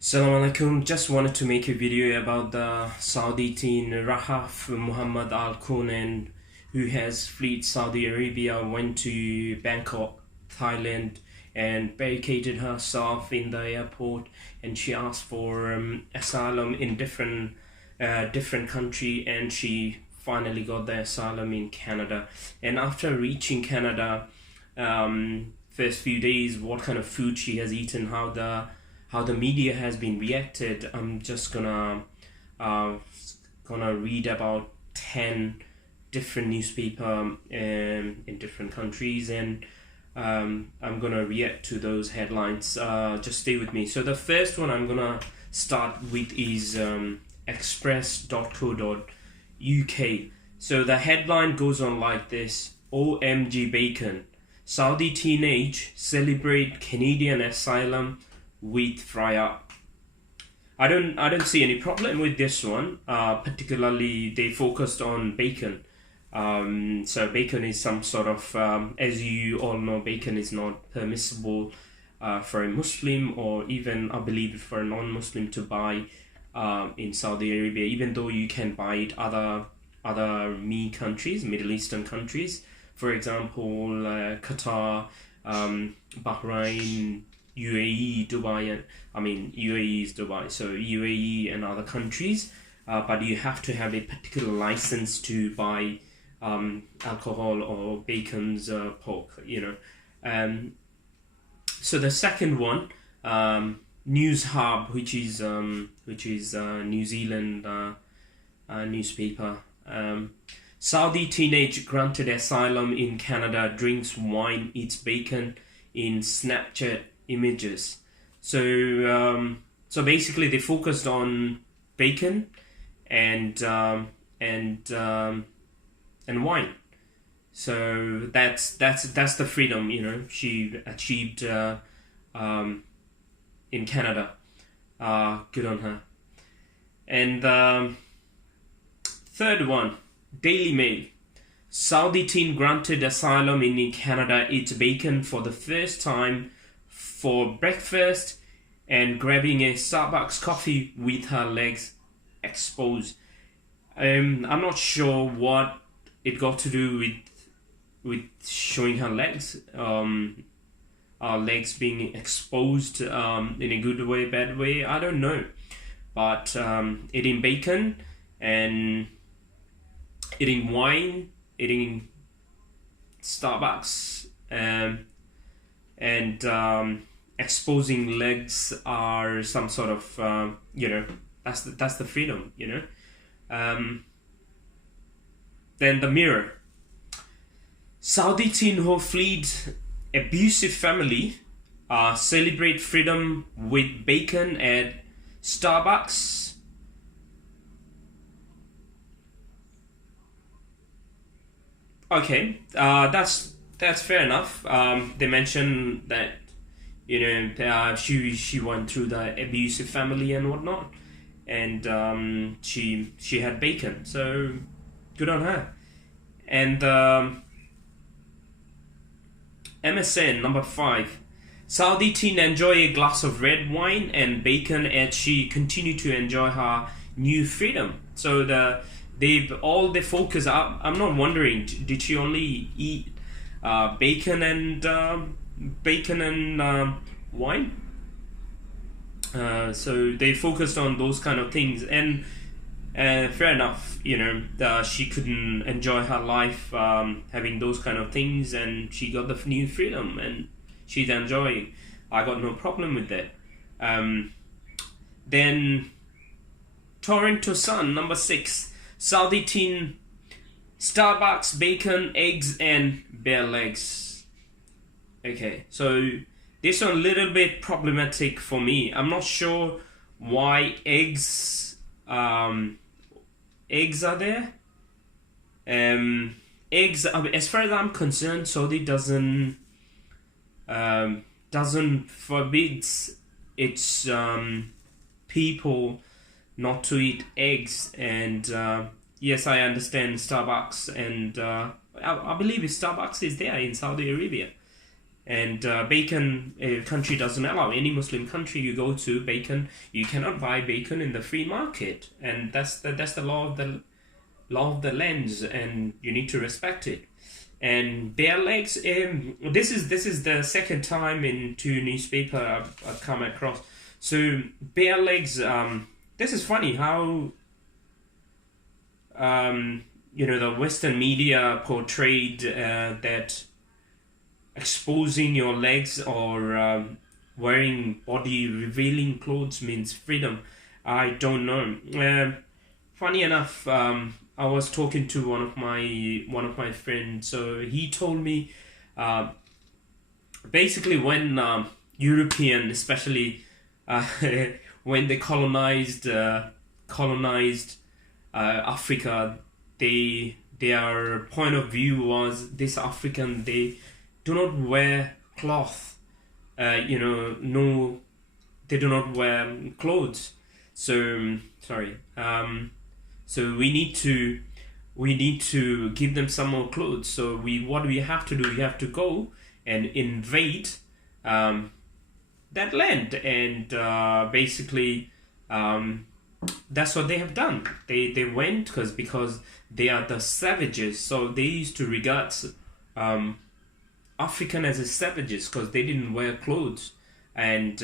Assalamu alaikum. Just wanted to make a video about the Saudi teen Rahaf Muhammad Al Kunen, who has fled Saudi Arabia, went to Bangkok, Thailand, and barricaded herself in the airport, and she asked for asylum in different country, and she finally got the asylum in Canada. And after reaching Canada, first few days, what kind of food she has eaten, how the media has been reacted. I'm just gonna read about 10 different newspaper in different countries, and I'm gonna react to those headlines. Just stay with me. So the first one I'm gonna start with is express.co.uk. So the headline goes on like this: OMG bacon, Saudi teenage celebrate Canadian asylum with fry-up. I don't see any problem with this one. Particularly they focused on bacon. So bacon is some sort of, as you all know, bacon is not permissible for a Muslim, or even I believe for a non-Muslim to buy in Saudi Arabia, even though you can buy it other countries, Middle Eastern countries, for example, Qatar, Bahrain, UAE, Dubai, UAE is Dubai, so UAE and other countries, but you have to have a particular license to buy alcohol or bacon's pork, So the second one, News Hub, which is New Zealand newspaper. Saudi teenage granted asylum in Canada drinks wine, eats bacon in Snapchat images. So basically they focused on bacon and wine. So that's the freedom she achieved in Canada. Good on her. And third one, Daily Mail. Saudi teen granted asylum in Canada eats bacon for the first time for breakfast and grabbing a Starbucks coffee with her legs exposed. I'm not sure what it got to do with showing her legs. Our legs being exposed in a good way, bad way, I don't know. But eating bacon and eating wine, eating Starbucks, and exposing legs are some sort of that's the freedom, Then the Mirror. Saudi teen who fled abusive family celebrate freedom with bacon at Starbucks. Okay, that's fair enough. They mentioned that she went through the abusive family and whatnot, and she had bacon, so good on her. And MSN number 5. Saudi teen enjoy a glass of red wine and bacon as she continued to enjoy her new freedom. So they focus. I'm not wondering, did she only eat bacon and wine? So they focused on those kind of things, and fair enough. She couldn't enjoy her life having those kind of things, and she got the new freedom, and she's enjoying. I got no problem with that. Then Toronto Sun number 6. Saudi teen, Starbucks, bacon, eggs, and bare legs. Okay, so this one a little bit problematic for me. I'm not sure why eggs are there. Eggs, as far as I'm concerned, Saudi doesn't forbid its people not to eat eggs, and yes, I understand Starbucks, and I believe Starbucks is there in Saudi Arabia, And bacon, a country doesn't allow. Any Muslim country you go to, bacon, you cannot buy bacon in the free market, and that's the law of the lands, and you need to respect it. And bare legs, this is the second time in two newspaper I've come across. So bare legs, this is funny how the Western media portrayed that exposing your legs or wearing body revealing clothes means freedom. I don't know. Funny enough, I was talking to one of my friends. So he told me basically when European, especially when they colonized Africa, their point of view was this African, they do not wear cloth. No, they do not wear clothes. So sorry. So we need to give them some more clothes. So what we have to do? We have to go and invade that land, and basically that's what they have done. They went because they are the savages. So they used to regard African as a savages because they didn't wear clothes, and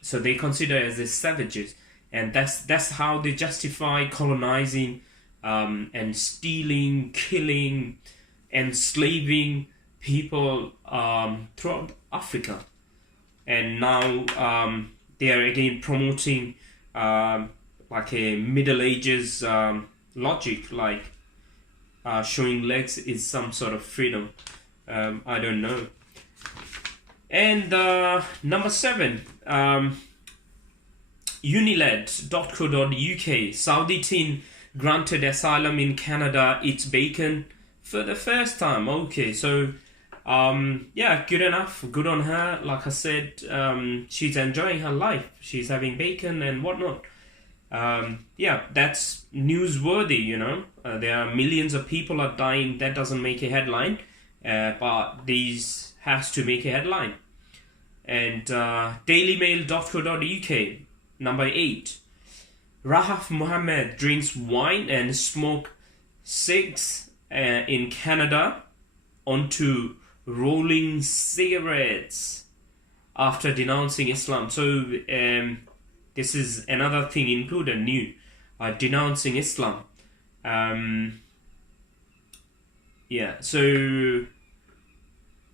so they consider as the savages, and that's how they justify colonizing and stealing, killing, enslaving people throughout Africa. And now they are again promoting like a Middle Ages logic, like showing legs is some sort of freedom. I don't know. And number 7, unedited.co.uk, Saudi teen granted asylum in Canada eats bacon for the first time. Okay, so yeah, good enough, good on her. Like I said, she's enjoying her life, she's having bacon and whatnot. Yeah, that's newsworthy. There are millions of people are dying. That doesn't make a headline, but these has to make a headline. And dailymail.co.uk, number 8, Rahaf Muhammad drinks wine and smoke cigs in Canada onto rolling cigarettes after denouncing Islam. So this is another thing included new, denouncing Islam. Yeah, so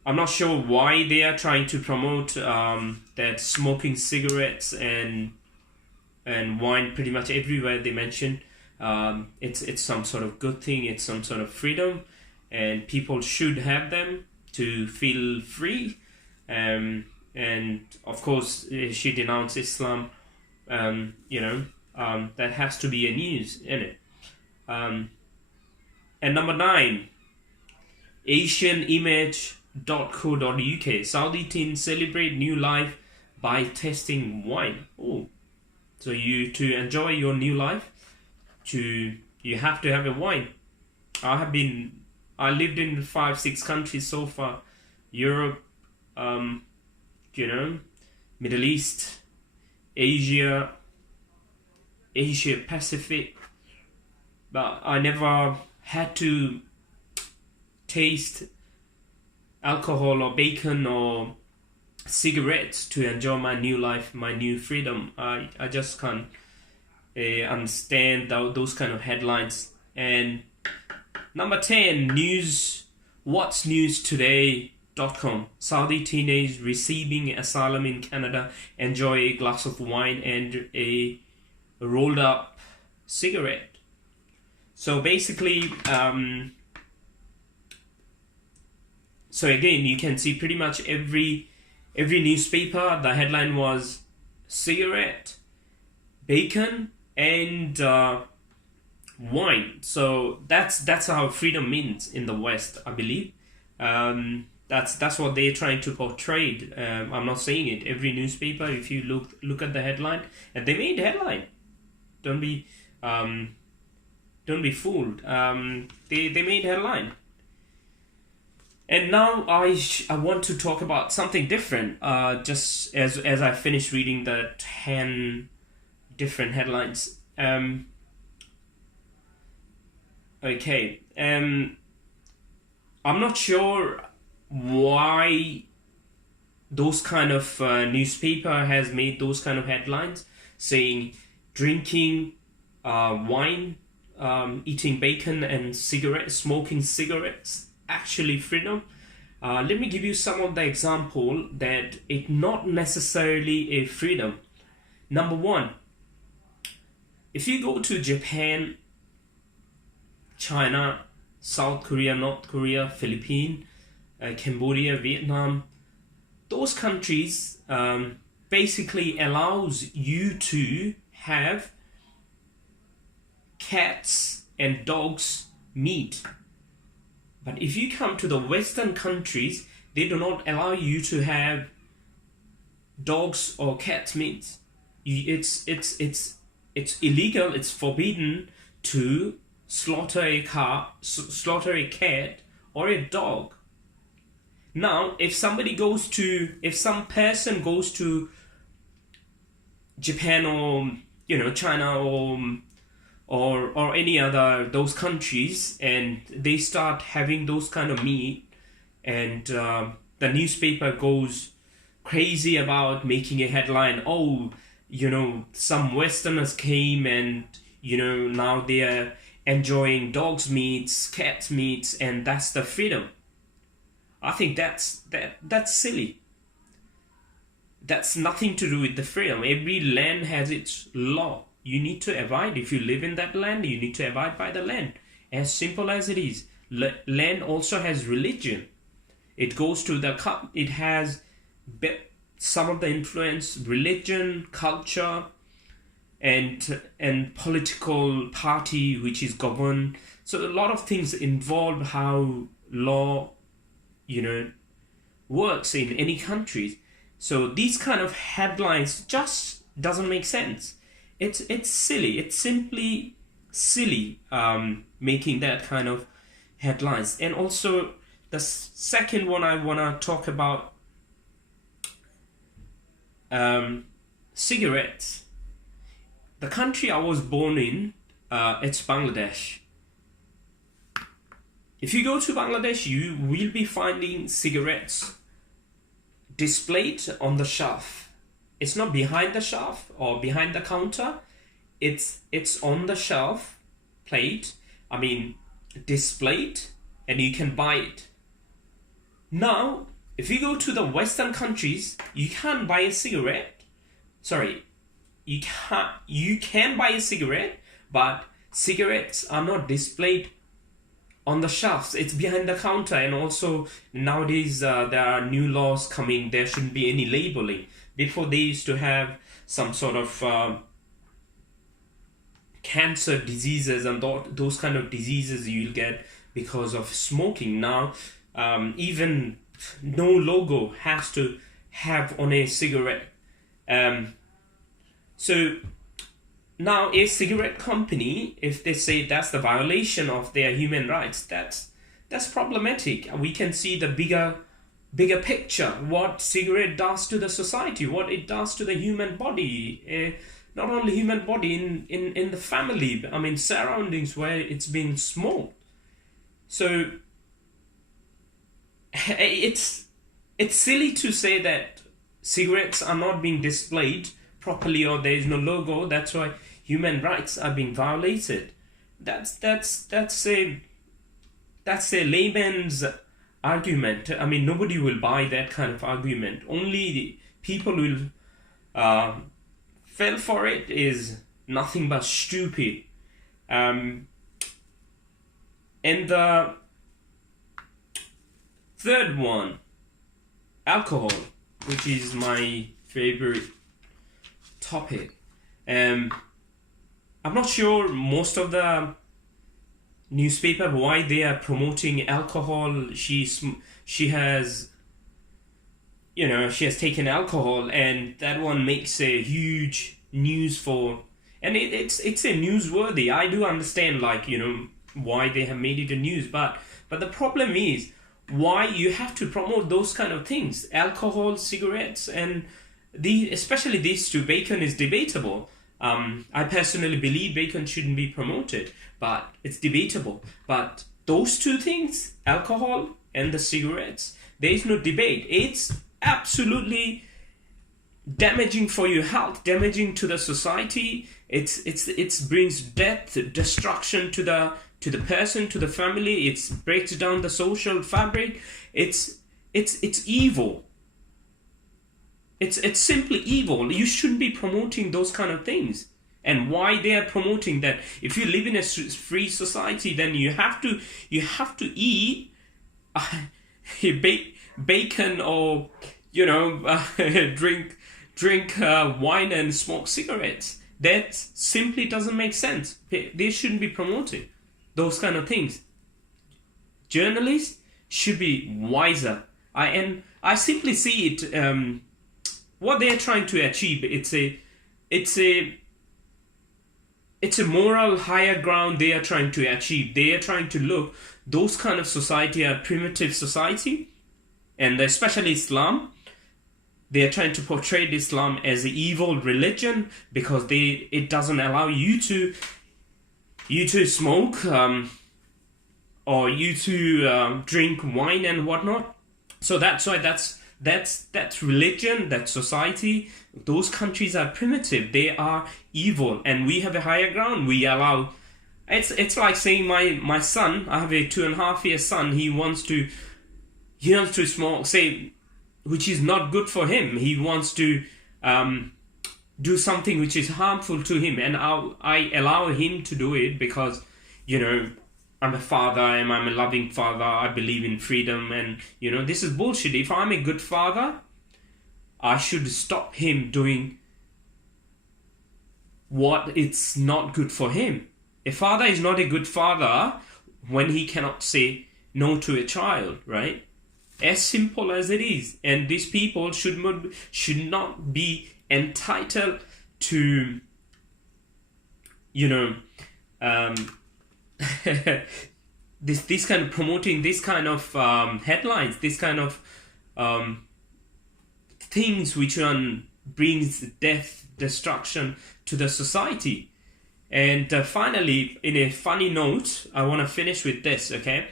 I'm not sure why they are trying to promote that smoking cigarettes and wine pretty much everywhere they mention. It's some sort of good thing, it's some sort of freedom, and people should have them to feel free. And of course, she denounced Islam. That has to be a news, isn't it? And number 9, asianimage.co.uk, Saudi teens celebrate new life by tasting wine. Oh, so to enjoy your new life, you have to have a wine. I lived in 5-6 countries so far: Europe, Middle East, Asia Pacific, but I never had to taste alcohol or bacon or cigarettes to enjoy my new life, my new freedom. I just can't understand those kind of headlines. And number 10, news. What's news today.com, Saudi teenage receiving asylum in Canada enjoy a glass of wine and a rolled up cigarette. So basically, so again, you can see pretty much every newspaper, the headline was cigarette, bacon, and wine. So that's how freedom means in the West, I believe. That's what they're trying to portray. I'm not saying it. Every newspaper, if you look at the headline, and they made headline. Don't be fooled. They made headline. And now I want to talk about something different. Just as I finish reading the 10 different headlines. Okay. I'm not sure why those kind of newspaper has made those kind of headlines saying drinking wine, eating bacon and smoking cigarettes actually freedom. Let me give you some of the example that it not necessarily a freedom. Number one, if you go to Japan, China, South Korea, North Korea, Philippines, Cambodia, Vietnam, those countries basically allows you to have cats and dogs meat. But if you come to the Western countries, they do not allow you to have dogs or cat meat. It's illegal. It's forbidden to slaughter a cat or a dog. Now, if some person goes to Japan or China or any other those countries, and they start having those kind of meat, and the newspaper goes crazy about making a headline, some Westerners came and now they are enjoying dogs meats, cats meats, and that's the freedom. I think that's silly. That's nothing to do with the freedom. Every land has its law. You need to abide. If you live in that land, you need to abide by the land. As simple as it is. Land also has religion. It goes to it has some of the influence, religion, culture, and political party which is governed. So a lot of things involve how law works in any country. So these kind of headlines just doesn't make sense. It's silly. It's simply silly making that kind of headlines. And also the second one I want to talk about, cigarettes. The country I was born in, it's Bangladesh. If you go to Bangladesh, you will be finding cigarettes displayed on the shelf. It's not behind the shelf or behind the counter. It's on the shelf, displayed, and you can buy it. Now, if you go to the Western countries, you can't buy a cigarette. Sorry, you can buy a cigarette, but cigarettes are not displayed on the shelves. It's behind the counter. And also nowadays there are new laws coming. There shouldn't be any labeling. Before they used to have some sort of cancer diseases and those kind of diseases you'll get because of smoking. Now even no logo has to have on a cigarette. So now a cigarette company, if they say that's the violation of their human rights, that's problematic. We can see the bigger picture, what cigarette does to the society, what it does to the human body, not only human body, in the family, surroundings where it's being smoked. So it's silly to say that cigarettes are not being displayed properly or there is no logo, that's why human rights are being violated. That's a layman's argument. Nobody will buy that kind of argument. Only the people who will fell for it is nothing but stupid. And the third one, alcohol, which is my favorite topic. I'm not sure most of the newspaper why they are promoting alcohol. She has taken alcohol, and that one makes a huge news for, and it's a newsworthy. I do understand why they have made it a news, but the problem is, why you have to promote those kind of things. Alcohol, cigarettes, and especially these two. Bacon is debatable. I personally believe bacon shouldn't be promoted, but it's debatable. But those two things, alcohol and the cigarettes, there is no debate. It's absolutely damaging for your health, damaging to the society. It brings death, destruction to the person, to the family. It breaks down the social fabric. It's evil. It's simply evil. You shouldn't be promoting those kind of things. And why they are promoting that? If you live in a free society, then you have to eat bacon, or drink wine and smoke cigarettes. That simply doesn't make sense. They shouldn't be promoting those kind of things. Journalists should be wiser. I simply see it. What they are trying to achieve, it's a moral higher ground they are trying to achieve. They are trying to look, those kind of society are primitive society, and especially Islam. They are trying to portray Islam as an evil religion because it doesn't allow you to smoke or you to drink wine and whatnot. So that's why that's religion, that's society. Those countries are primitive. They are evil, and we have a higher ground. We allow. It's like saying my son. I have a 2.5-year son. He wants to smoke, say, which is not good for him. He wants to do something which is harmful to him, and I allow him to do it because I'm a father and I'm a loving father. I believe in freedom, and this is bullshit. If I'm a good father, I should stop him doing what it's not good for him. A father is not a good father when he cannot say no to a child, right? As simple as it is. And these people should not be entitled to this kind of promoting this kind of headlines, this kind of things which brings death, destruction to the society. And finally, in a funny note, I want to finish with this, okay?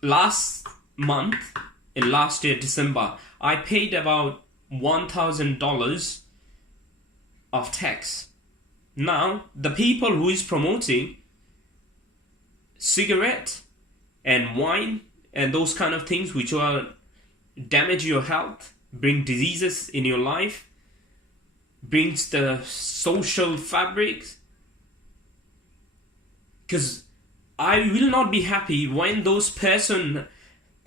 Last month, in last year, December, I paid about $1,000 of tax. Now, the people who is promoting cigarette and wine and those kind of things which will damage your health, bring diseases in your life, brings the social fabrics, because I will not be happy when those person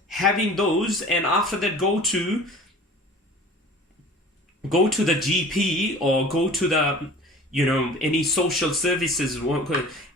having those and after that go to the GP or go to the any social services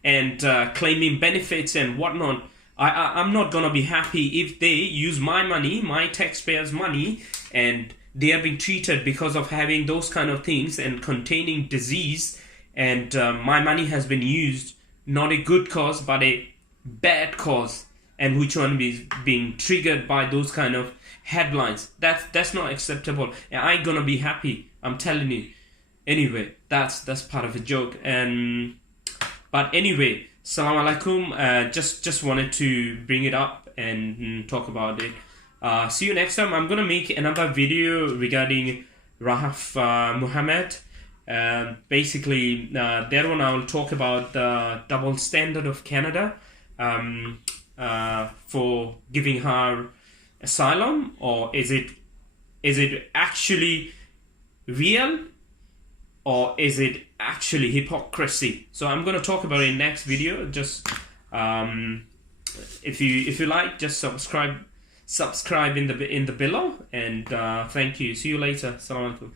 and claiming benefits and whatnot. I'm not gonna be happy if they use my money, my taxpayers' money, and they are being treated because of having those kind of things and containing disease, and my money has been used not a good cause but a bad cause, and which one is being triggered by those kind of headlines. That's not acceptable, and I ain't gonna be happy, I'm telling you. Anyway, that's part of a joke. But anyway, Assalamu alaikum. Just wanted to bring it up and talk about it. See you next time. I'm gonna make another video regarding Rahaf Muhammad. Basically, that one I will talk about the double standard of Canada for giving her asylum, or is it actually real, or is it actually hypocrisy? So I'm going to talk about it in next video. Just if you like, just subscribe in the below, and thank you. See you later. Assalamu alaikum.